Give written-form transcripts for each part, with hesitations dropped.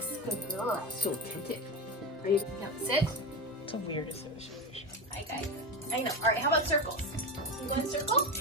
Yes, good girl. So attentive. Are you now sit? It's a weird association. Hi guys. I know. All right. How about circles? You want a circle?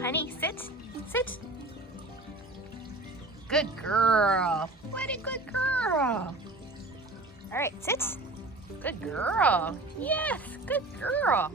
Honey, sit. Sit. Good girl. What a good girl. All right, sit. Good girl. Yes, good girl.